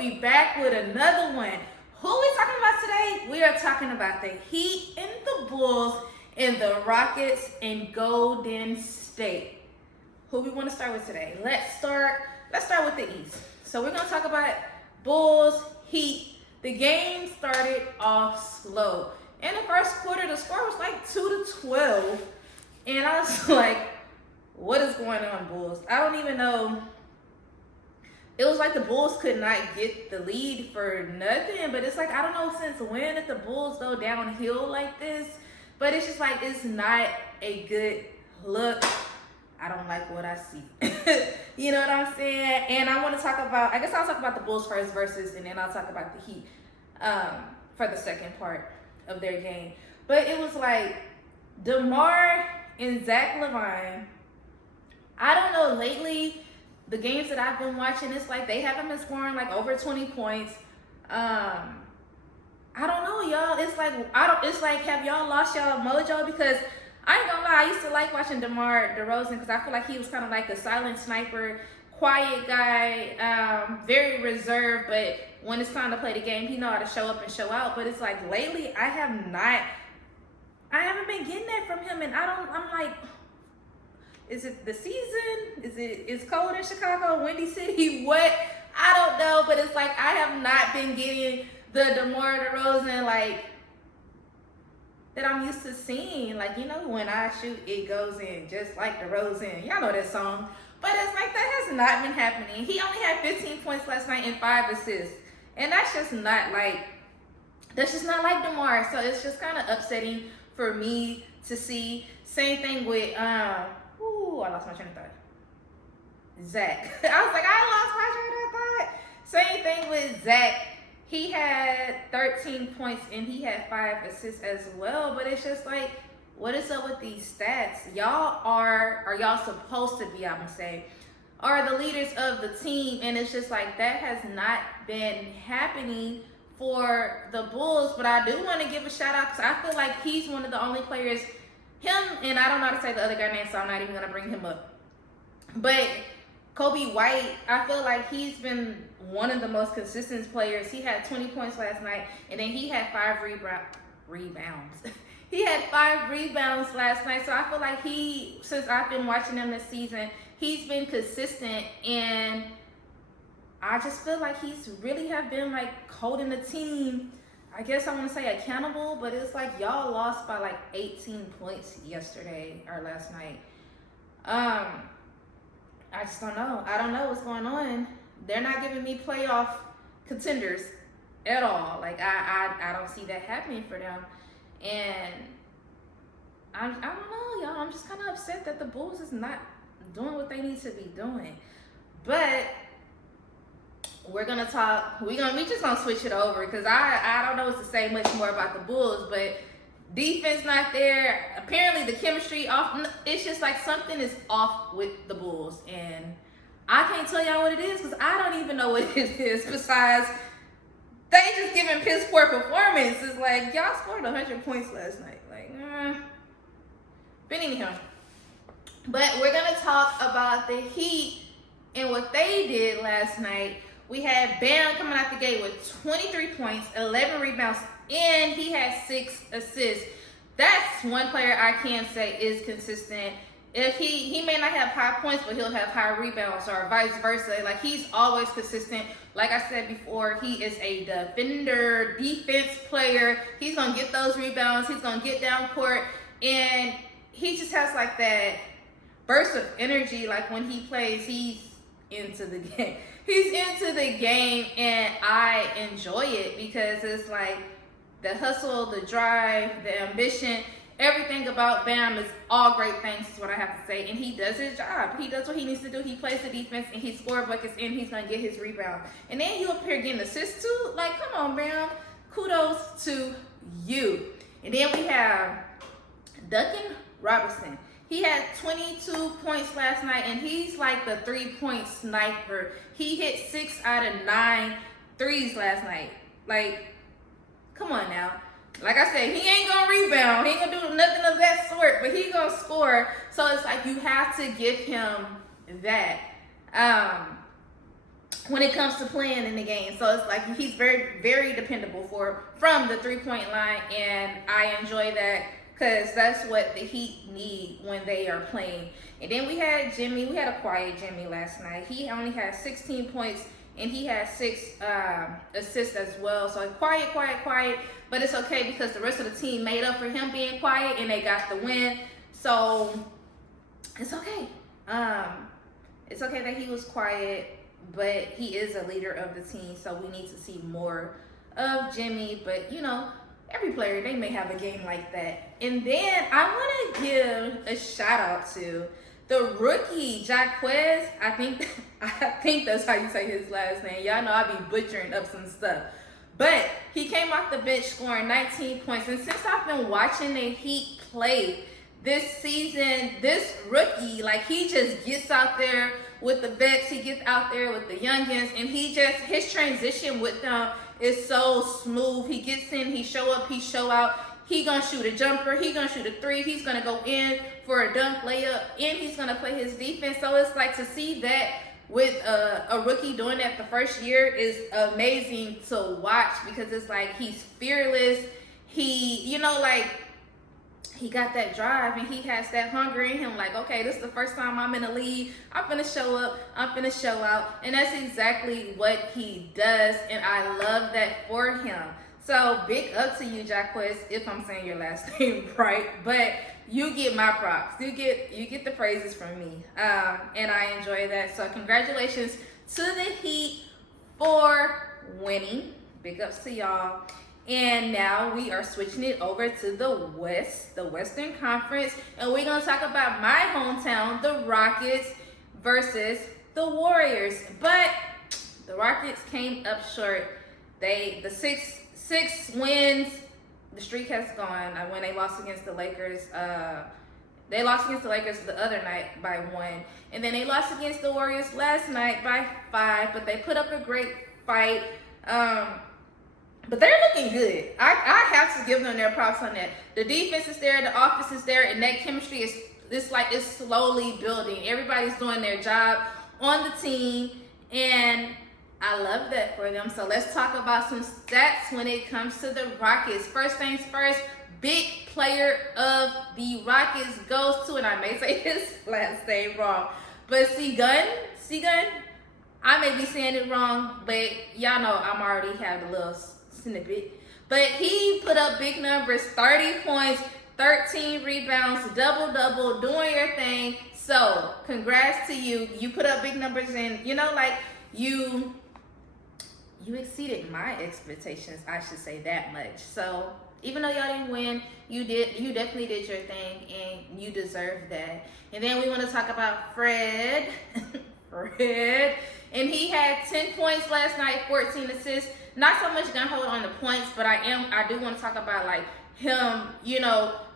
We back with another one. Who we talking about today? We are talking about the Heat and the Bulls and the Rockets and Golden State. Who we want to start with today? Let's start with the East. So we're gonna talk about Bulls, Heat. The game started off slow. In the first quarter, the score was like 2-12. And I was like, what is going on, Bulls? I don't even know. It was like the Bulls could not get the lead for nothing. But it's like, I don't know since when did the Bulls go downhill like this. But it's just like, it's not a good look. I don't like what I see. You know what I'm saying? And I want to talk about, I guess I'll talk about the Bulls first versus, and then I'll talk about the Heat for the second part of their game. But it was like DeMar and Zach LaVine. I don't know, lately, the games that I've been watching, it's like they haven't been scoring like over 20 points. I don't know, y'all. It's like, have y'all lost y'all mojo? Because I ain't gonna lie, I used to like watching DeMar DeRozan because I feel like he was kind of like a silent sniper, quiet guy, very reserved, but when it's time to play the game, he know how to show up and show out. But it's like lately, I haven't been getting that from him, and I'm like, is it the season? It's cold in Chicago, Windy City? What? I don't know, but it's like I have not been getting the DeMar DeRozan like that I'm used to seeing. Like, you know, when I shoot, it goes in, just like DeRozan. Y'all know that song. But it's like that has not been happening. He only had 15 points last night and 5 assists. And that's just not like DeMar. So it's just kind of upsetting for me to see. Same thing with I lost my train of thought. Zach. I was like, I lost my train of thought. Same thing with Zach. He had 13 points and he had 5 assists as well. But it's just like, what is up with these stats? Y'all y'all supposed to be, I'm gonna say, are the leaders of the team. And it's just like, that has not been happening for the Bulls. But I do want to give a shout out because I feel like he's one of the only players, him, and I don't know how to say the other guy's name, so I'm not even going to bring him up. But Kobe White, I feel like he's been one of the most consistent players. He had 20 points last night, and then he had 5 rebounds. He had 5 rebounds last night, so I feel like since I've been watching him this season, he's been consistent, and I just feel like he's really have been like holding the team, I guess I want to say accountable, but it's like y'all lost by like 18 points yesterday or last night. I just don't know. I don't know what's going on. They're not giving me playoff contenders at all. Like I don't see that happening for them. And I don't know, y'all. I'm just kind of upset that the Bulls is not doing what they need to be doing. But we're gonna talk. We just gonna switch it over because I don't know what to say much more about the Bulls, but defense not there. Apparently the chemistry off. It's just like something is off with the Bulls, and I can't tell y'all what it is because I don't even know what it is. Besides, they just giving piss poor performance. It's like y'all scored 100 points last night. Like, but anyhow. But we're gonna talk about the Heat and what they did last night. We had Bam coming out the gate with 23 points, 11 rebounds, and he had 6 assists. That's one player I can say is consistent. If he may not have high points, but he'll have high rebounds or vice versa. Like, he's always consistent. Like I said before, he is a defense player. He's going to get those rebounds. He's going to get down court. And he just has like that burst of energy. Like when he plays, he's into the game. He's into the game, and I enjoy it because it's like the hustle, the drive, the ambition, everything about Bam is all great things is what I have to say. And he does his job. He does what he needs to do. He plays the defense, and he scores buckets, and he's going to get his rebound. And then you up here getting assists too? Like, come on, Bam. Kudos to you. And then we have Duncan Robinson. He had 22 points last night, and he's like the 3-point sniper. He hit 6 out of 9 threes last night. Like, come on now. Like I said, he ain't gonna rebound. He ain't gonna do nothing of that sort, but he gonna score. So it's like you have to give him that. when it comes to playing in the game. So it's like he's very, very dependable from the 3-point line, and I enjoy that because that's what the Heat need when they are playing. And then we had Jimmy. We had a quiet Jimmy last night. He only had 16 points, and he had 6 assists as well. So quiet, but it's okay because the rest of the team made up for him being quiet, and they got the win. So it's okay. It's okay that he was quiet, but he is a leader of the team, so we need to see more of Jimmy. But every player, they may have a game like that. And then I want to give a shout out to the rookie Jaquez. I think that's how you say his last name. Y'all know I be butchering up some stuff. But he came off the bench scoring 19 points. And since I've been watching the Heat play this season, this rookie, like, he just gets out there with the vets, he gets out there with the youngins, and his transition with them is so smooth. He gets in, he show up, he show out. He gonna shoot a jumper, he gonna shoot a 3, he's gonna go in for a dunk layup, and he's gonna play his defense. So it's like, to see that with a rookie doing that the first year is amazing to watch, because it's like he's fearless. He, he got that drive, and he has that hunger in him. Like, okay, this is the first time I'm in the league. I'm finna show up. I'm finna show out. And that's exactly what he does, and I love that for him. So big up to you, Jaquez, if I'm saying your last name right. But you get my props. You get the praises from me, and I enjoy that. So congratulations to the Heat for winning. Big ups to y'all. And now we are switching it over to the Western Conference, and we're going to talk about my hometown, the Rockets versus the Warriors. But the Rockets came up short. The six wins, the streak has gone. When they lost against the Lakers, they lost against the Lakers the other night by 1, and then they lost against the Warriors last night by 5. But they put up a great fight. But they're looking good. I have to give them their props on that. The defense is there, the offense is there, and that chemistry it's slowly building. Everybody's doing their job on the team, and I love that for them. So let's talk about some stats when it comes to the Rockets. First things first, big player of the Rockets goes to, and I may say his last name wrong, but Sengun. I may be saying it wrong, but y'all know I'm already have a little snippet. But he put up big numbers, 30 points, 13 rebounds, double-double, doing your thing. So congrats to you. You put up big numbers, and you exceeded my expectations, I should say that much. So even though y'all didn't win, you definitely did your thing, and you deserve that. And then we want to talk about Fred. And he had 10 points last night, 14 assists. Not so much gonna hold on the points, but I do want to talk about him,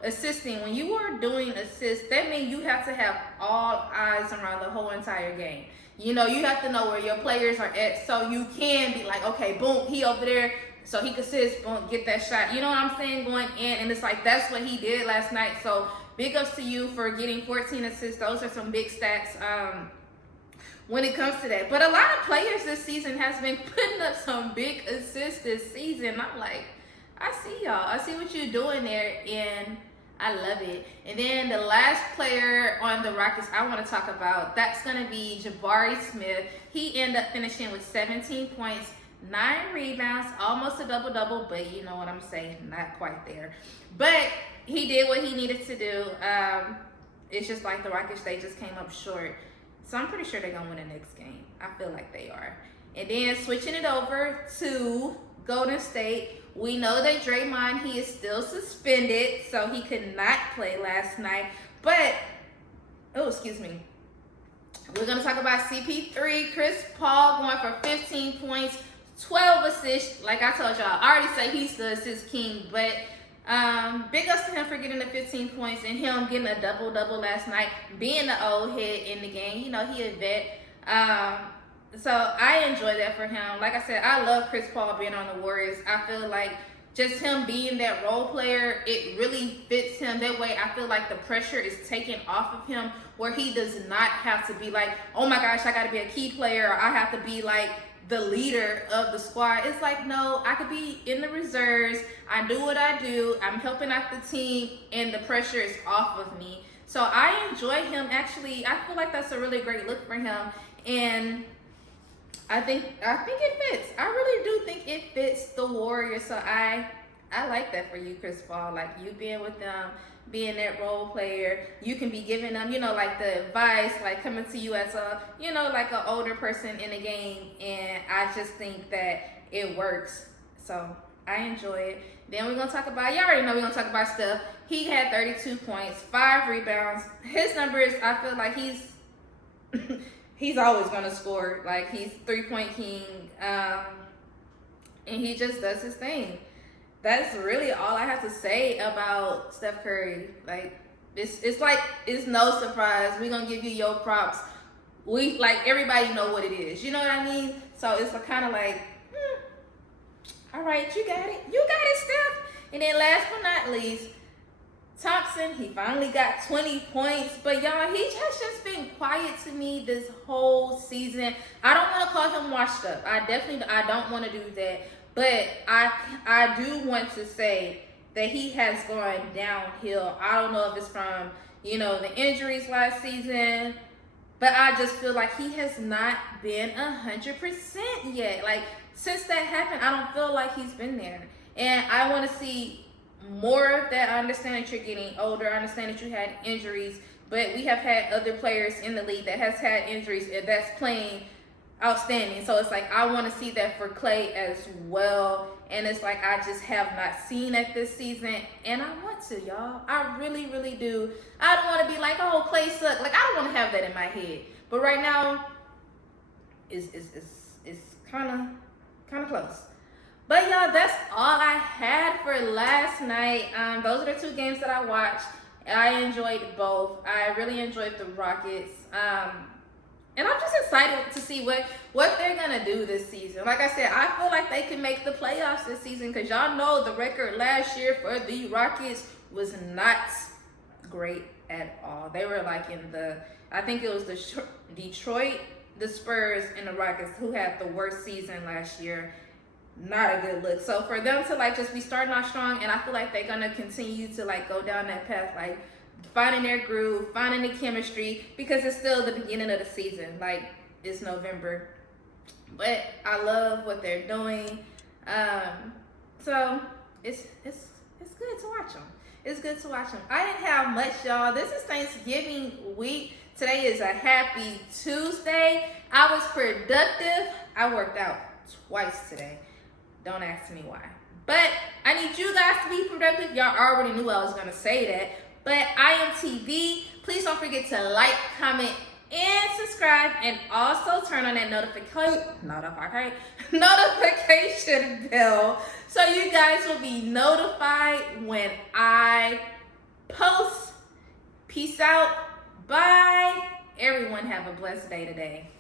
assisting. When you are doing assists, that means you have to have all eyes around the whole entire game. You have to know where your players are at, so you can be like, okay, boom, he over there, so he could assist, boom, get that shot. You know what I'm saying? Going in, and it's like that's what he did last night. So big ups to you for getting 14 assists. Those are some big stats. When it comes to that. But a lot of players this season has been putting up some big assists this season. I'm like, I see y'all. I see what you're doing there, and I love it. And then the last player on the Rockets I want to talk about, that's going to be Jabari Smith. He ended up finishing with 17 points, 9 rebounds, almost a double-double, but you know what I'm saying, not quite there. But he did what he needed to do. It's just like the Rockets, they just came up short. So I'm pretty sure they're going to win the next game. I feel like they are. And then switching it over to Golden State, we know that Draymond, he is still suspended, so he could not play last night. But, we're going to talk about CP3, Chris Paul going for 15 points, 12 assists. Like I told y'all, I already say he's the assist king, but big ups to him for getting the 15 points and him getting a double-double last night, being the old head in the game. He a vet. So I enjoy that for him. Like I said, I love Chris Paul being on the Warriors. I feel like just him being that role player, it really fits him. That way, I feel like the pressure is taken off of him, where he does not have to be like, oh my gosh, I got to be a key player, or I have to be like the leader of the squad. It's like, no, I could be in the reserves. I do what I do. I'm helping out the team, and the pressure is off of me. So I enjoy him. Actually, I feel like that's a really great look for him, and I think it fits. I really do think it fits the Warriors. So I like that for you, Chris Paul. Like, you being with them, being that role player, you can be giving them, you know, like the advice, like coming to you as a, you know, like an older person in the game. And I just think that it works. So I enjoy it. Then we're gonna talk about, y'all already know we're gonna talk about Steph. He had 32 points, 5 rebounds. His numbers, I feel like he's always gonna score. Like, he's 3-point king, and he just does his thing. That's really all I have to say about Steph Curry. Like, it's like, it's no surprise. We're gonna give you your props. We, like, everybody know what it is. You know what I mean? So it's kind of like, all right, you got it. You got it, Steph. And then last but not least, Thompson, he finally got 20 points. But y'all, he has just been quiet to me this whole season. I don't want to call him washed up. I don't want to do that. But I do want to say that he has gone downhill. I don't know if it's from, you know, the injuries last season, but I just feel like he has not been 100% yet. Like, since that happened, I don't feel like he's been there. And I want to see more of that. I understand that you're getting older. I understand that you had injuries, but we have had other players in the league that has had injuries and that's playing outstanding. So it's like, I want to see that for Clay as well. And it's like, I just have not seen that this season, and I want to, y'all. I really, really do. I don't want to be like, oh, Clay sucked. Like, I don't want to have that in my head. But right now, it's kind of close. But y'all, that's all I had for last night. Those are the 2 games that I watched. I enjoyed both. I really enjoyed the Rockets. And I'm just excited to see what they're gonna do this season. Like I said, I feel like they can make the playoffs this season, because y'all know the record last year for the Rockets was not great at all. They were like in the, I think it was the Detroit, the Spurs, and the Rockets who had the worst season last year. Not a good look. So for them to like just be starting off strong, and I feel like they're gonna continue to like go down that path, like finding their groove, finding the chemistry, because it's still the beginning of the season. Like, it's November, but I love what they're doing. So it's good to watch them. It's good to watch them. I didn't have much, y'all. This is Thanksgiving week. Today is a happy Tuesday. I was productive. I worked out twice today. Don't ask me why. But I need you guys to be productive. Y'all already knew I was going to say that. But I am TV. Please don't forget to like, comment, and subscribe. And also turn on that notification bell, so you guys will be notified when I post. Peace out. Bye. Everyone have a blessed day today.